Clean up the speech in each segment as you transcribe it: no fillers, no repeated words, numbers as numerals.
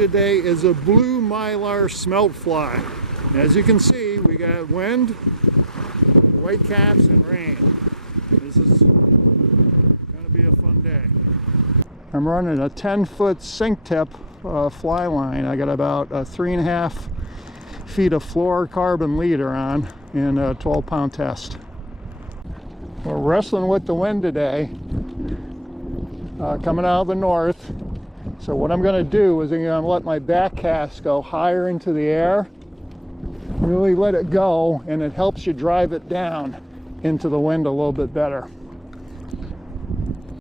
today is a blue mylar smelt fly. As you can see, we got wind, white caps, and rain. This is going to be a fun day. I'm running a 10-foot sink tip fly line. I got about 3.5 feet of fluorocarbon leader on in a 12-pound test. We're wrestling with the wind today, coming out of the north. So what I'm going to do is I'm going to let my back cast go higher into the air. Really let it go, and it helps you drive it down into the wind a little bit better.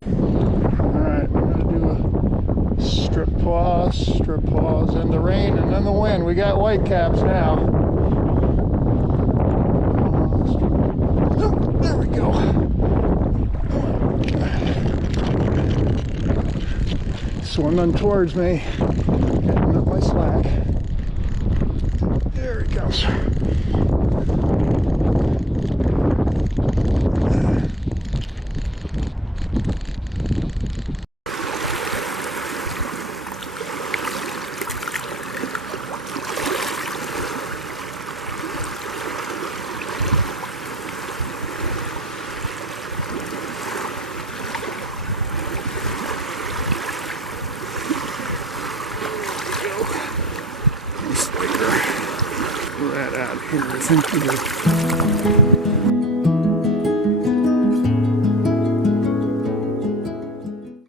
Alright, we're going to do a strip pause in the rain and then the wind. We got white caps now. Oh, there we go. Swimming towards me, getting up my slack. There he goes. Right out here, I think we go.